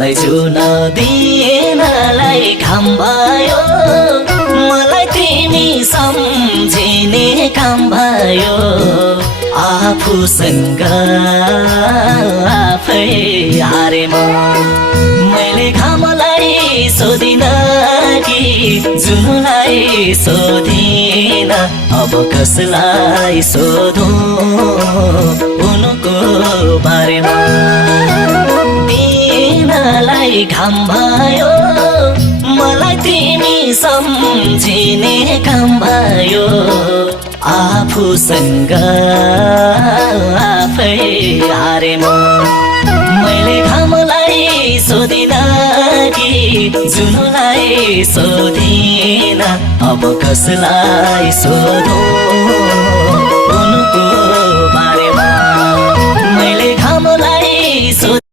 आफलाई जुन दिनलाई घाम भयो मलाई तिमी सम्झिने काम भयो आफूसँग आफै हारे मैले घामलाई सोधिन कि जुनलाई सोधिन अब कसलाई सोधौं उनको बारेमा दिनलाई घाम भयो मलाई तिमी सम्झिने काम भयो आफूसँग आफै हारे मैले घामलाई सोधिन कि जुनलाई सोधिन अब कसलाई सोधौं उनको